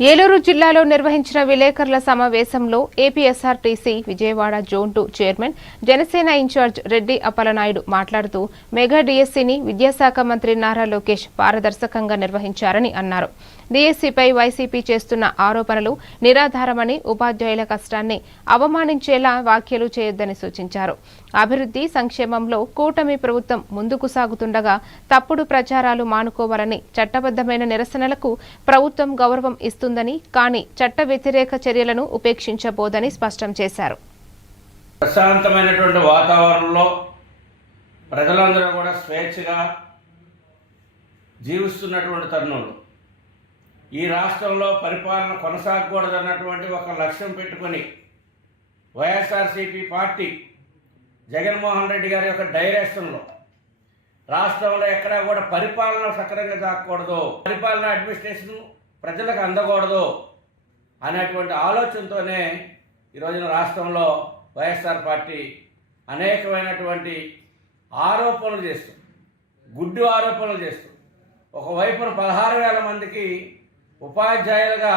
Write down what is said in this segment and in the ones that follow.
ఏలూరు జిల్లాలో నిర్వహించిన విలేకరుల సమావేశంలో APSRTC Vijayawada zone 2 chairman Janasena incharge Reddy Appalanaidu మాట్లాడుతూ మెగా డీఎస్సీని విద్యాశాఖ మంత్రి నారా లోకేష్ పారదర్శకంగా నిర్వహించారని అన్నారు. డీఎస్సీపై వైసీపీ చేస్తున్న ఆరోపణలు నిరాధారమని, ఉపాధ్యాయుల కష్టాన్ని అవమానించేలా వ్యాఖ్యలు చేయొద్దని సూచించారు. అభివృద్ధి సంక్షేమంలో కూటమి ప్రభుత్వం ముందుకు సాగుతుండగా తప్పుడు ప్రచారాలు మానుకోవాలని, చట్టబద్ధమైన నిరసనలకు ప్రభుత్వం గౌరవం ఇస్తుందని, కానీ చట్ట వ్యతిరేక చర్యలను ఉపేక్షించబోదని స్పష్టం చేశారు. ప్రశాంతమైనటువంటి వాతావరణంలో ప్రజలందరూ కూడా స్వేచ్ఛగా జీవిస్తున్నటువంటి తరుణంలో ఈ రాష్ట్రంలో పరిపాలన కొనసాగకూడదన్నటువంటి ఒక లక్ష్యం పెట్టుకొని వైఎస్ఆర్సీపీ పార్టీ జగన్మోహన్ రెడ్డి గారి యొక్క డైరెక్షన్లో రాష్ట్రంలో ఎక్కడా కూడా పరిపాలన సక్రమంగా సాగకూడదు, పరిపాలన అడ్మినిస్ట్రేషన్ ప్రజలకు అందకూడదు అనేటువంటి ఆలోచనతోనే ఈరోజున రాష్ట్రంలో వైఎస్ఆర్ పార్టీ అనేకమైనటువంటి ఆరోపణలు చేస్తూ, గుడ్డు ఆరోపణలు చేస్తూ, ఒకవైపున 16,000 మందికి ఉపాధ్యాయులుగా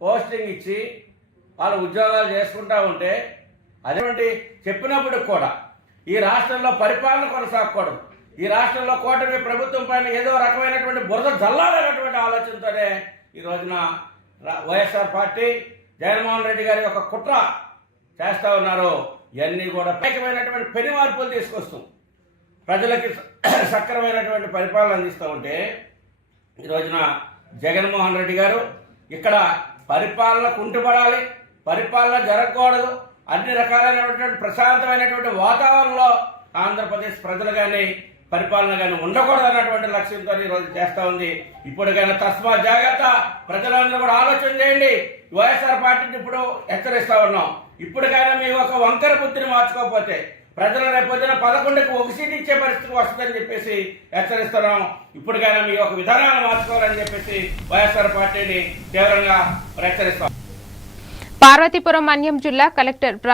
పోస్టింగ్ ఇచ్చి వాళ్ళు ఉద్యోగాలు చేసుకుంటూ ఉంటే, అటువంటి చెప్పినప్పుడు కూడా ఈ రాష్ట్రంలో పరిపాలన కొనసాగకూడదు, ఈ రాష్ట్రంలో కూటమి ప్రభుత్వం పైన ఏదో రకమైనటువంటి బురద జల్లాలనేటువంటి ఆలోచనతోనే ఈ రోజున వైఎస్ఆర్ పార్టీ జగన్మోహన్ రెడ్డి గారి యొక్క కుట్ర చేస్తూ ఉన్నారు. ఇవన్నీ కూడా ప్రత్యేకమైనటువంటి పెను మార్పులు తీసుకొస్తూ ప్రజలకి సక్రమైనటువంటి పరిపాలన అందిస్తూ ఉంటే, ఈ రోజున జగన్మోహన్ రెడ్డి గారు ఇక్కడ పరిపాలన కుంటుపడాలి, పరిపాలన జరగకూడదు, అన్ని రకాలైనటువంటి ప్రశాంతమైనటువంటి వాతావరణంలో ఆంధ్రప్రదేశ్ ప్రజలు కానీ పరిపాలన కానీ ఉండకూడదు అన్నటువంటి లక్ష్యంతో ఈరోజు చేస్తూ ఉంది. ఇప్పటికైనా తస్మా జాగ్రత్త, ప్రజలందరూ కూడా ఆలోచన చేయండి. వైఎస్ఆర్ పార్టీని ఇప్పుడు హెచ్చరిస్తా ఉన్నాం. ఇప్పటికైనా మేము ఒక వంకర బుద్ధిని మార్చుకోకపోతే ప్రజలు రేపొద్దున 11కి ఒక సీట్ ఇచ్చే పరిస్థితి వస్తుందని చెప్పేసి హెచ్చరిస్తున్నాం. ఇప్పటికైనా మీ ఒక విధానాన్ని మార్చుకోవాలని చెప్పేసి వైఎస్ఆర్ పార్టీని తీవ్రంగా హెచ్చరిస్తాం. పార్వతీపురం మన్యం జిల్లా కలెక్టర్ ప్రభా